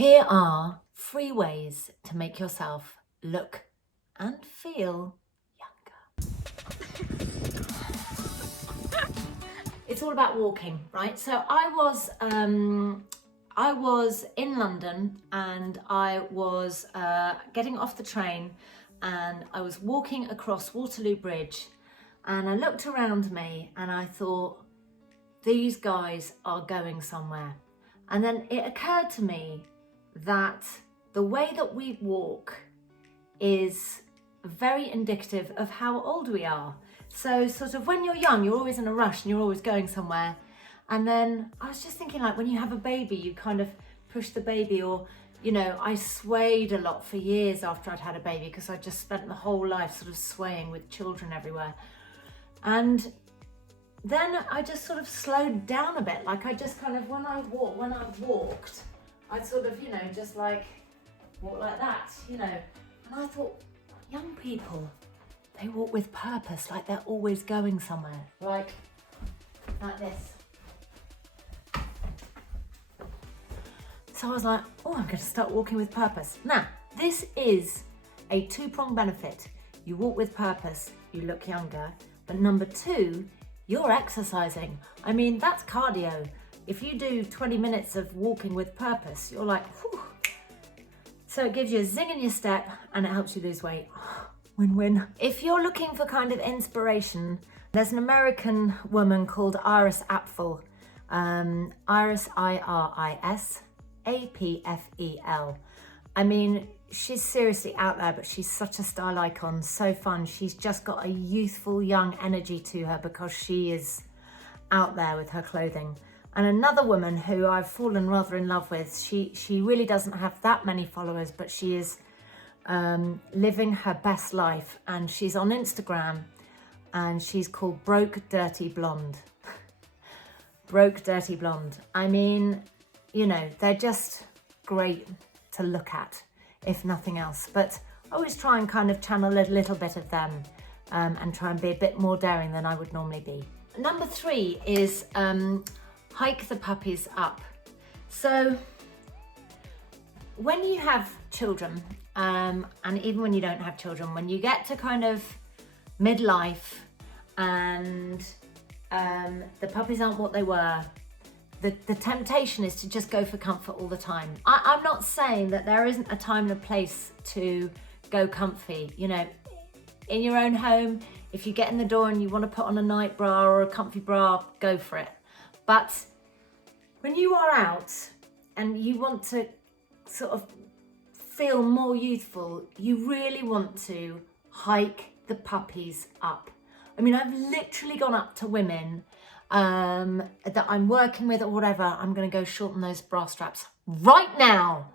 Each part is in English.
Here are 3 ways to make yourself look and feel younger. It's all about walking, right? So I was in London and I was getting off the train and I was walking across Waterloo Bridge and I looked around me and I thought, these guys are going somewhere. And then it occurred to me that the way that we walk is very indicative of how old we are. So sort of when you're young, you're always in a rush and you're always going somewhere. And then I was just thinking, like, when you have a baby, you kind of push the baby, or, you know, I swayed a lot for years after I'd had a baby because I just spent the whole life sort of swaying with children everywhere. And then I just sort of slowed down a bit. Like I just kind of, when I walked, I'd sort of, you know, just like walk like that, you know. And I thought, young people, they walk with purpose, like they're always going somewhere, like this. So I was like, oh, I'm going to start walking with purpose. Now, this is a 2-pronged benefit. You walk with purpose, you look younger. But number 2, you're exercising. I mean, that's cardio. If you do 20 minutes of walking with purpose, you're like, whew. So it gives you a zing in your step and it helps you lose weight. Win-win. If you're looking for kind of inspiration, there's an American woman called Iris Apfel. Iris, I-R-I-S, A-P-F-E-L. I mean, she's seriously out there, but she's such a style icon, so fun. She's just got a youthful, young energy to her because she is out there with her clothing. And another woman who I've fallen rather in love with, she really doesn't have that many followers, but she is living her best life. And she's on Instagram and she's called Broke Dirty Blonde. Broke Dirty Blonde. I mean, you know, they're just great to look at, if nothing else. But I always try and kind of channel a little bit of them and try and be a bit more daring than I would normally be. Number 3 is hike the puppies up. So when you have children, and even when you don't have children, when you get to kind of midlife and the puppies aren't what they were, the temptation is to just go for comfort all the time. I'm not saying that there isn't a time and a place to go comfy. You know, in your own home, if you get in the door and you want to put on a night bra or a comfy bra, go for it. But when you are out and you want to sort of feel more youthful, you really want to hike the puppies up. I mean, I've literally gone up to women that I'm working with or whatever. I'm going to go shorten those bra straps right now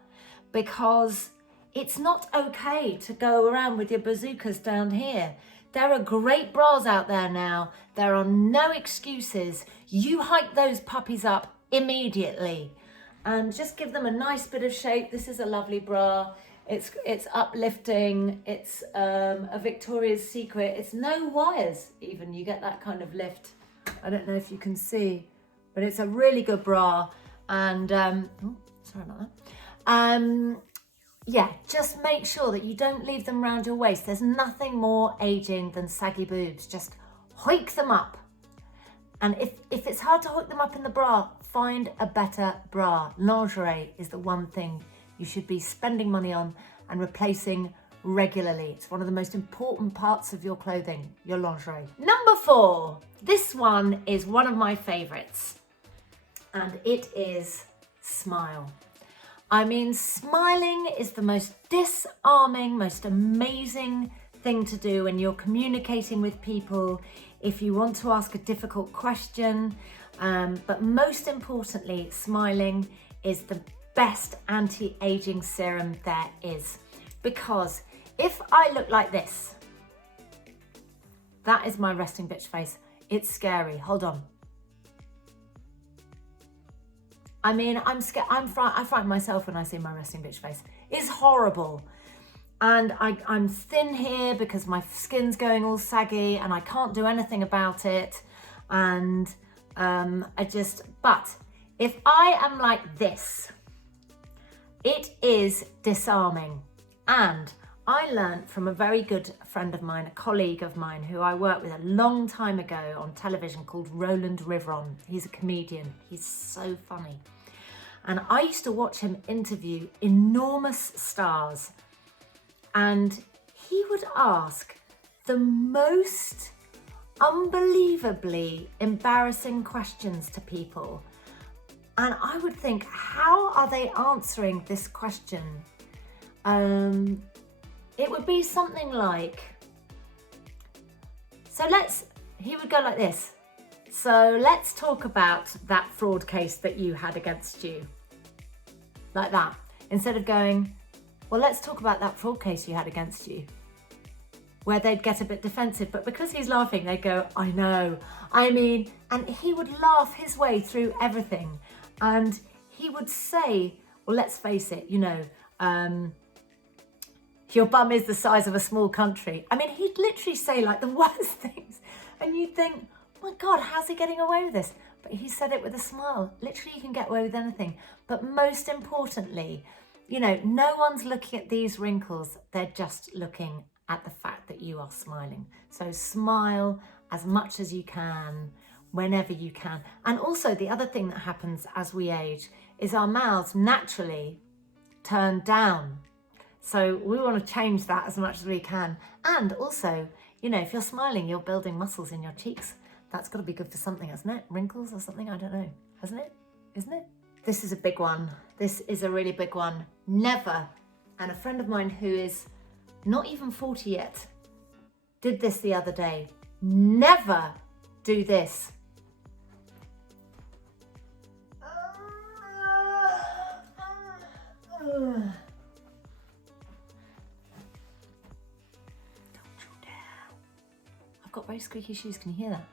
because it's not okay to go around with your bazookas down here. There are great bras out there now. There are no excuses. You hike those puppies up immediately and just give them a nice bit of shape. This is a lovely bra. It's uplifting. It's a Victoria's Secret. It's no wires even. You get that kind of lift. I don't know if you can see, but it's a really good bra. And oh, sorry about that. Yeah, just make sure that you don't leave them around your waist. There's nothing more aging than saggy boobs. Just hike them up. And if it's hard to hook them up in the bra, find a better bra. Lingerie is the one thing you should be spending money on and replacing regularly. It's one of the most important parts of your clothing, your lingerie. Number 4, this one is one of my favorites, and it is smile. I mean, smiling is the most disarming, most amazing thing to do when you're communicating with people, if you want to ask a difficult question, but most importantly, smiling is the best anti-aging serum there is. Because if I look like this, that is my resting bitch face. It's scary. Hold on. I mean, I'm scared. I frighten myself when I see my resting bitch face. It's horrible. And I'm thin here because my skin's going all saggy and I can't do anything about it. And but if I am like this, It is disarming. And I learned from a very good friend of mine, a colleague of mine who I worked with a long time ago on television, called Roland Rivron. He's a comedian. He's so funny. And I used to watch him interview enormous stars. And he would ask the most unbelievably embarrassing questions to people. And I would think, how are they answering this question? It would be something like, he would go like this. So let's talk about that fraud case that you had against you. Like that. Instead of going, well, let's talk about that fraud case you had against you. Where they'd get a bit defensive, but because he's laughing, they'd go, I know, I mean, and he would laugh his way through everything. And he would say, well, let's face it, your bum is the size of a small country. I mean, he'd literally say like the worst things. And you'd think, my God, how's he getting away with this? But he said it with a smile. Literally, you can get away with anything. But most importantly, no one's looking at these wrinkles. They're just looking at the fact that you are smiling. So smile as much as you can, whenever you can. And also the other thing that happens as we age is our mouths naturally turn down. So we want to change that as much as we can. And also, if you're smiling, you're building muscles in your cheeks. That's got to be good for something, hasn't it? Wrinkles or something, I don't know. Hasn't it? Isn't it? This is a big one. This is a really big one. Never. And a friend of mine who is not even 40 yet did this the other day. Never do this. Got very squeaky shoes, can you hear that?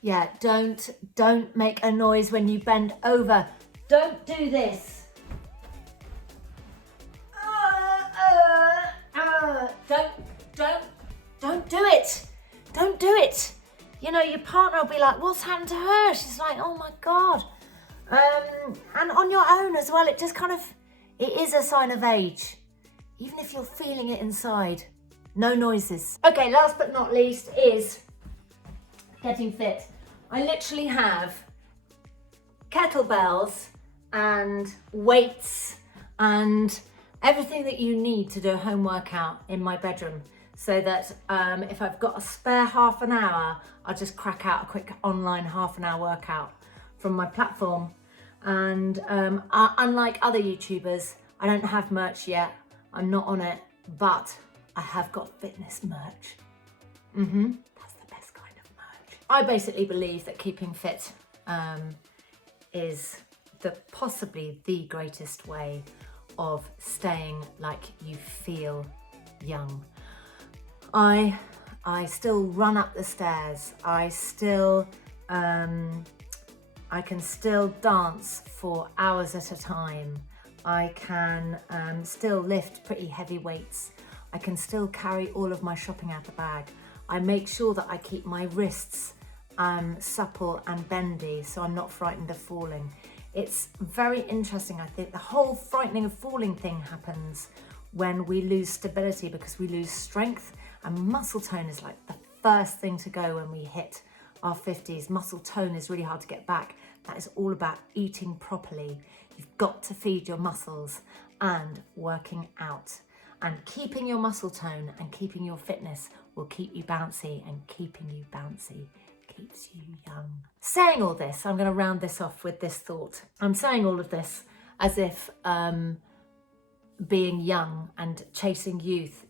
Yeah, don't make a noise when you bend over. Don't do this. Don't do it. Don't do it. Your partner will be like, what's happened to her? She's like, oh my God. And on your own as well, it just it is a sign of age. Even if you're feeling it inside. No noises. Okay, last but not least is getting fit. I literally have kettlebells and weights and everything that you need to do a home workout in my bedroom. So that if I've got a spare half an hour, I'll just crack out a quick online half an hour workout from my platform. And unlike other YouTubers, I don't have merch yet. I'm not on it, but I have got fitness merch. That's the best kind of merch. I basically believe that keeping fit is possibly the greatest way of staying like you feel young. I still run up the stairs. I can still dance for hours at a time. I can still lift pretty heavy weights. I can still carry all of my shopping out the bag. I make sure that I keep my wrists supple and bendy so I'm not frightened of falling. It's very interesting. I think the whole frightening of falling thing happens when we lose stability because we lose strength. And muscle tone is like the first thing to go when we hit our 50s. Muscle tone is really hard to get back. That is all about eating properly. You've got to feed your muscles and working out. And keeping your muscle tone and keeping your fitness will keep you bouncy, and keeping you bouncy keeps you young. Saying all this, I'm going to round this off with this thought. I'm saying all of this as if being young and chasing youth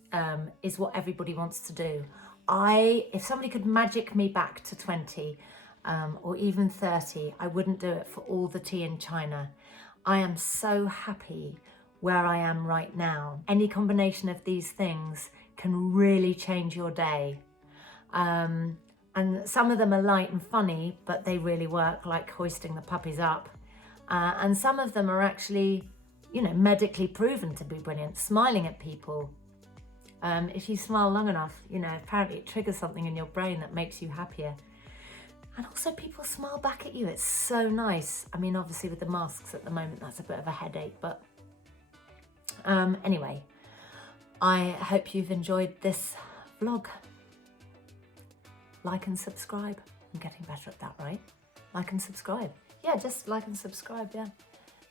is what everybody wants to do. If somebody could magic me back to 20 or even 30, I wouldn't do it for all the tea in China. I am so happy where I am right now. Any combination of these things can really change your day. And some of them are light and funny, but they really work, like hoisting the puppies up. And some of them are actually, medically proven to be brilliant. Smiling at people, If you smile long enough, you know, apparently it triggers something in your brain that makes you happier. And also people smile back at you. It's so nice. I mean, obviously with the masks at the moment, that's a bit of a headache, but anyway, I hope you've enjoyed this vlog. Like and subscribe. I'm getting better at that, right? Like and subscribe. Yeah, just like and subscribe, yeah.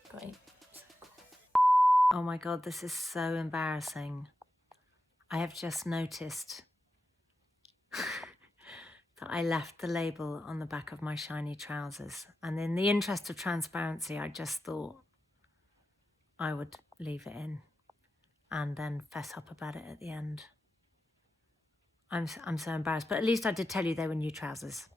Great. So cool. Oh my God, this is so embarrassing. I have just noticed that I left the label on the back of my shiny trousers. And in the interest of transparency, I just thought I would leave it in and then fess up about it at the end. I'm so embarrassed, but at least I did tell you they were new trousers.